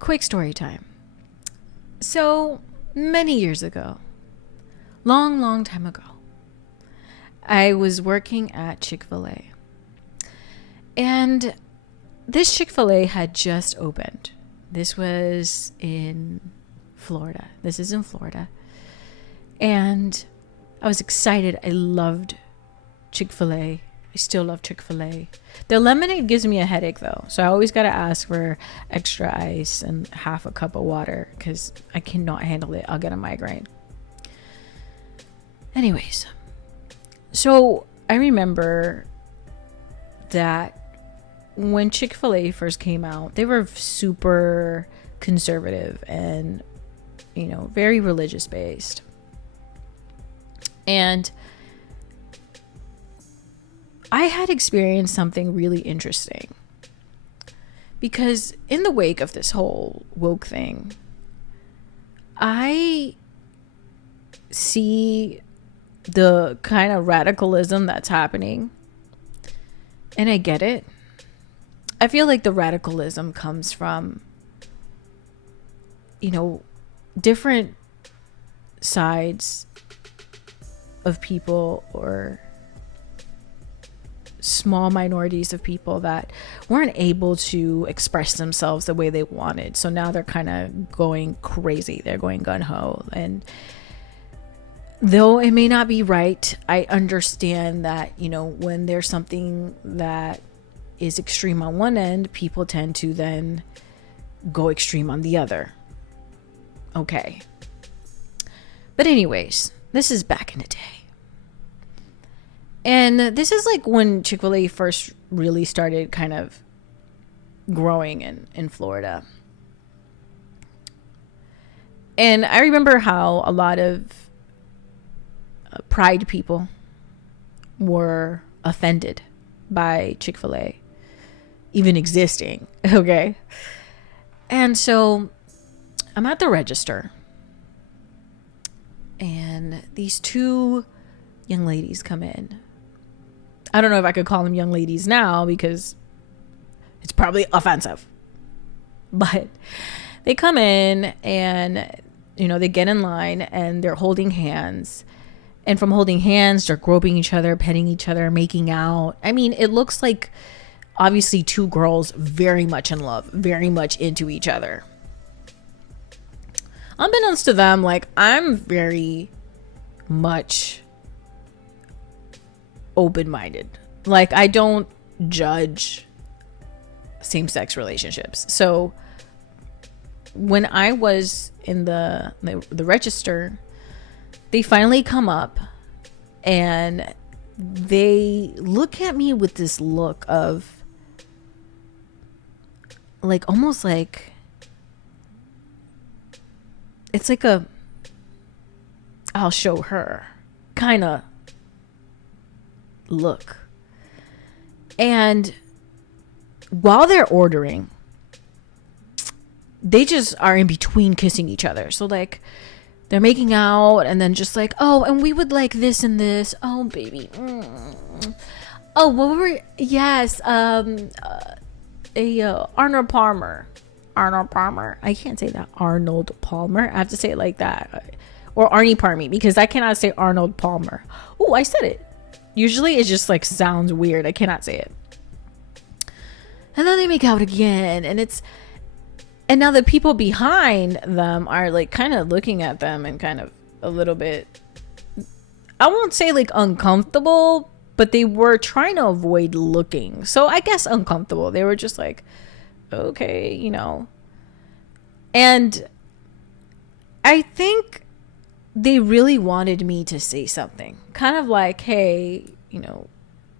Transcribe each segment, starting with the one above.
quick story time. So many years ago, long time ago, I was working at Chick-fil-A. And this Chick-fil-A had just opened. This was in Florida. This is in Florida. And I was excited. I loved Chick-fil-A. I still love Chick-fil-A. Their lemonade gives me a headache though. So I always got to ask for extra ice and half a cup of water because I cannot handle it. I'll get a migraine. Anyways, so I remember that when Chick-fil-A first came out, they were super conservative and, very religious based. And I had experienced something really interesting because in the wake of this whole woke thing, I see the kind of radicalism that's happening, and I get it. I feel like the radicalism comes from, different sides of people or small minorities of people that weren't able to express themselves the way they wanted. So now they're kind of going crazy. They're going gung-ho. And though it may not be right, I understand that, when there's something that is extreme on one end, people tend to then go extreme on the other. Okay. But anyways, this is back in the day. And this is like when Chick-fil-A first really started kind of growing in Florida. And I remember how a lot of pride people were offended by Chick-fil-A even existing. Okay. And so I'm at the register and these two young ladies come in. I don't know if I could call them young ladies now because it's probably offensive, but they come in and, they get in line and they're holding hands, and from holding hands, they're groping each other, petting each other, making out. I mean, it looks like obviously two girls very much in love, very much into each other. Unbeknownst to them, I'm very much open-minded. I don't judge same-sex relationships. So when I was in the register, they finally come up and they look at me with this look of almost like it's like a I'll show her kind of look. And while they're ordering, they just are in between kissing each other. So they're making out and then just oh, and we would like this and this. Oh, baby. Oh, what were yes, Arnold Palmer. Arnold Palmer. I can't say that. Arnold Palmer. I have to say it like that. Or Arnie Parmy, because I cannot say Arnold Palmer. Oh, I said it. Usually it just sounds weird. I cannot say it. And then they make out again, and now the people behind them are kind of looking at them and kind of a little bit, I won't say uncomfortable, but they were trying to avoid looking. So I guess uncomfortable. They were just okay, And I think they really wanted me to say something. Kind of hey,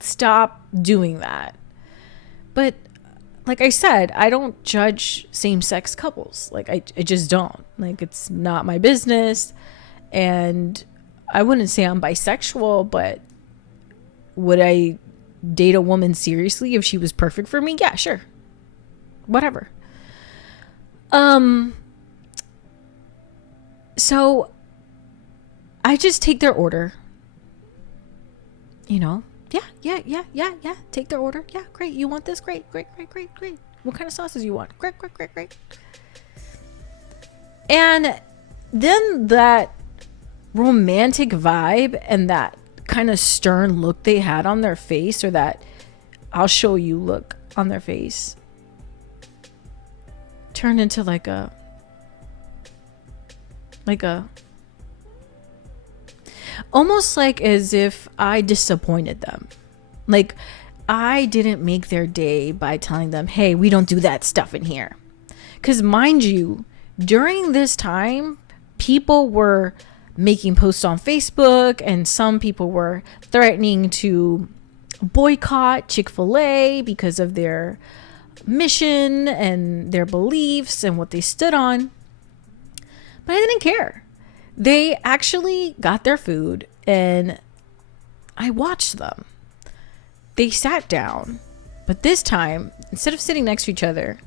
stop doing that. But like I said, I don't judge same-sex couples. I just don't. It's not my business. And I wouldn't say I'm bisexual, but would I date a woman seriously if she was perfect for me? Yeah, sure. Whatever. So I just take their order. Yeah. Take their order. Yeah, great. You want this? Great. What kind of sauces you want? Great. And then that romantic vibe and that kind of stern look they had on their face, or that I'll show you look on their face, turned into like a almost like as if I disappointed them. Like I didn't make their day by telling them, hey, we don't do that stuff in here. Because mind you, during this time, people were making posts on Facebook, and some people were threatening to boycott Chick-fil-A because of their mission and their beliefs and what they stood on. But I didn't care. They actually got their food and I watched them. They sat down, but this time, instead of sitting next to each other,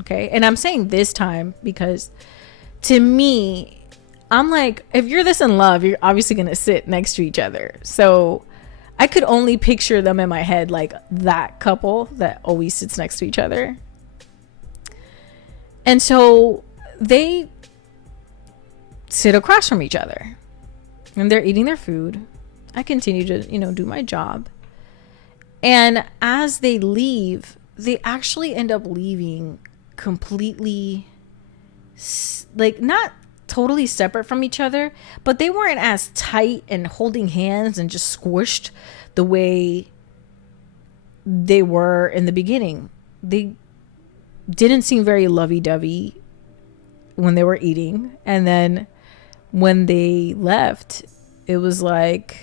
okay, and I'm saying this time because to me, I'm like, if you're this in love, you're obviously going to sit next to each other. So I could only picture them in my head like that couple that always sits next to each other. And so they sit across from each other and they're eating their food. I continue to, do my job. And as they leave, they actually end up leaving completely, like, not totally separate from each other, but they weren't as tight and holding hands and just squished the way they were in the beginning. They didn't seem very lovey-dovey when they were eating, and then when they left, it was like,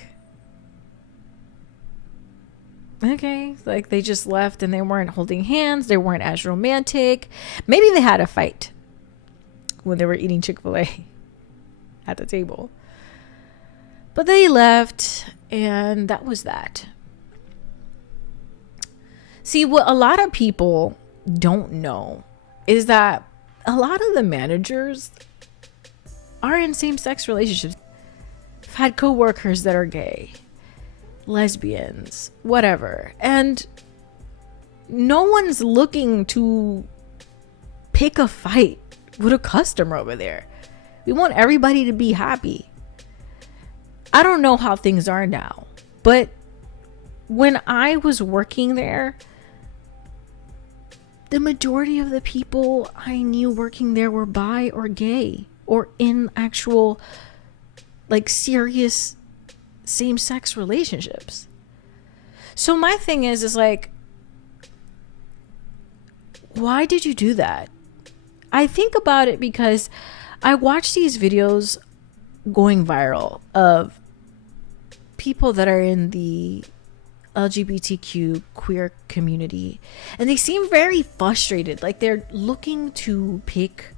okay, like they just left and they weren't holding hands, they weren't as romantic. Maybe they had a fight when they were eating Chick-fil-A at the table. But they left, and that was that. See, what a lot of people don't know is that a lot of the managers are in same-sex relationships. I've had coworkers that are gay, lesbians, whatever, and no one's looking to pick a fight with a customer over there. We want everybody to be happy. I don't know how things are now, but when I was working there, the majority of the people I knew working there were bi or gay or in actual, like, serious same-sex relationships. So my thing is like, why did you do that? I think about it because I watch these videos going viral of people that are in the LGBTQ queer community, and they seem very frustrated, like they're looking to pick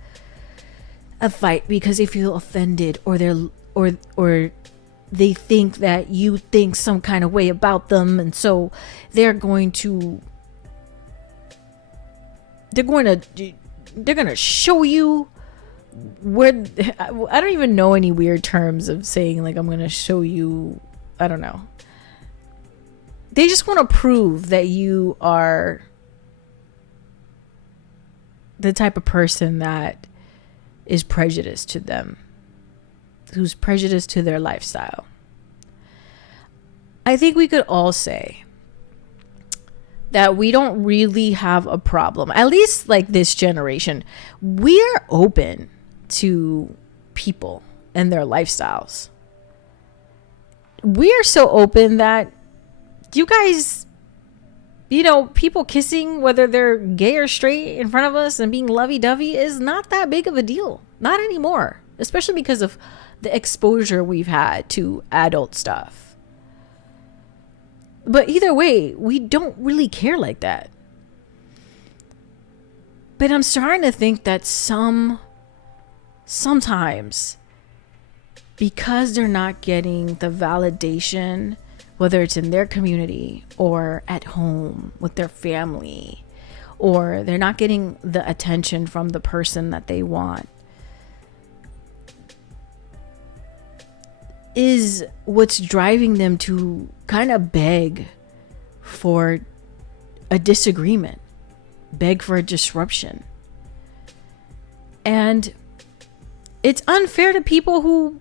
a fight because they feel offended, or they think that you think some kind of way about them, and so they're going to show you where. I don't even know any weird terms of saying, like, I'm going to show you. I don't know. They just want to prove that you are the type of person that is prejudiced to them, who's prejudiced to their lifestyle. I think we could all say that we don't really have a problem, at least like this generation. We're open to people and their lifestyles. We are so open that you guys, people kissing, whether they're gay or straight, in front of us and being lovey-dovey is not that big of a deal. Not anymore, especially because of the exposure we've had to adult stuff. But either way, we don't really care like that. But I'm starting to think that sometimes, because they're not getting the validation, whether it's in their community or at home with their family, or they're not getting the attention from the person that they want, is what's driving them to kind of beg for a disagreement, beg for a disruption. And it's unfair to people who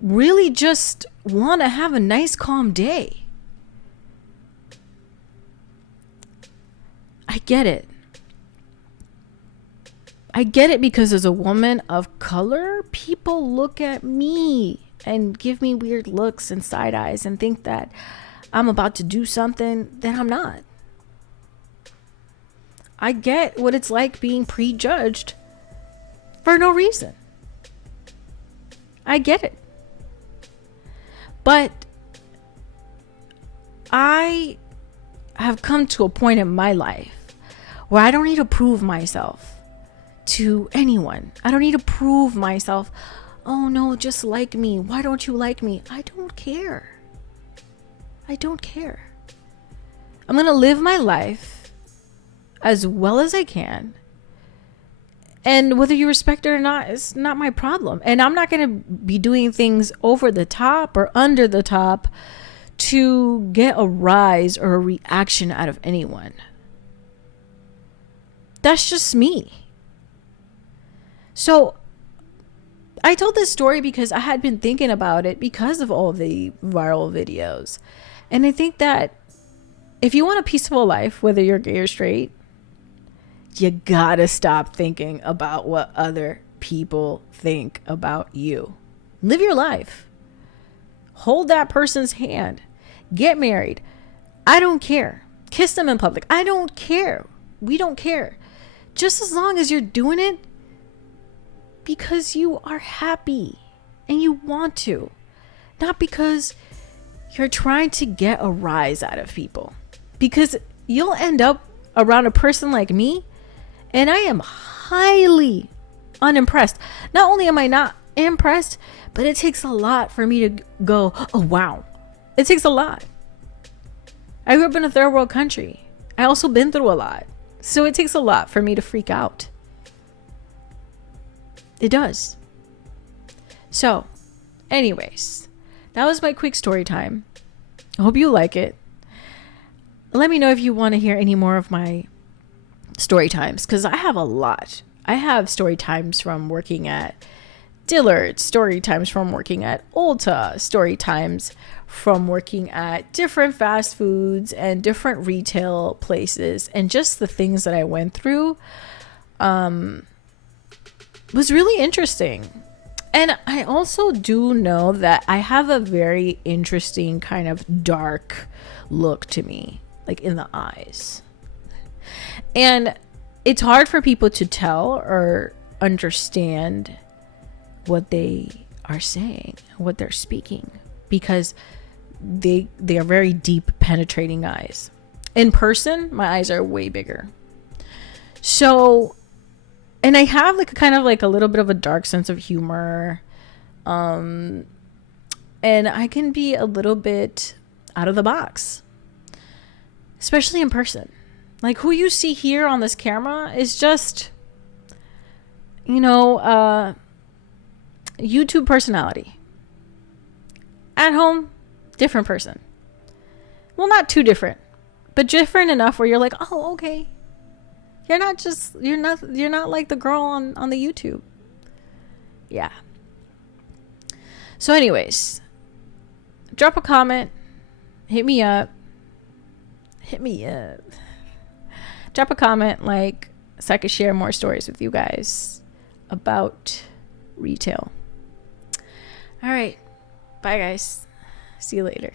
really just want to have a nice, calm day. I get it. I get it, because as a woman of color, people look at me and give me weird looks and side eyes and think that I'm about to do something that I'm not. I get what it's like being prejudged for no reason. I get it. But I have come to a point in my life where I don't need to prove myself to anyone. I don't need to prove myself. Oh no, just like me. Why don't you like me? I don't care. I don't care. I'm going to live my life as well as I can. And whether you respect it or not, it's not my problem. And I'm not going to be doing things over the top or under the top to get a rise or a reaction out of anyone. That's just me. So I told this story because I had been thinking about it because of all the viral videos. And I think that if you want a peaceful life, whether you're gay or straight, you gotta stop thinking about what other people think about you. Live your life. Hold that person's hand. Get married. I don't care. Kiss them in public. I don't care. We don't care. Just as long as you're doing it because you are happy and you want to, not because you're trying to get a rise out of people. Because you'll end up around a person like me, and I am highly unimpressed. Not only am I not impressed, but it takes a lot for me to go, oh wow. It takes a lot. I grew up in a third world country. I also been through a lot. So it takes a lot for me to freak out. It does. So, anyways, that was my quick story time. I hope you like it. Let me know if you want to hear any more of my story times, because I have a lot. I have story times from working at Dillard's, story times from working at Ulta, story times from working at different fast foods and different retail places, and just the things that I went through was really interesting. And I also do know that I have a very interesting kind of dark look to me, like in the eyes. And it's hard for people to tell or understand what they are saying, what they're speaking, because they are very deep, penetrating eyes. In person, my eyes are way bigger. So, and I have like a kind of like a little bit of a dark sense of humor. And I can be a little bit out of the box, especially in person. Like who you see here on this camera is just, YouTube personality. At home, different person. Well, not too different, but different enough where you're like, oh, okay. You're not like the girl on the YouTube. Yeah. So anyways, drop a comment, hit me up. Drop a comment, so I could share more stories with you guys about retail. All right. Bye, guys. See you later.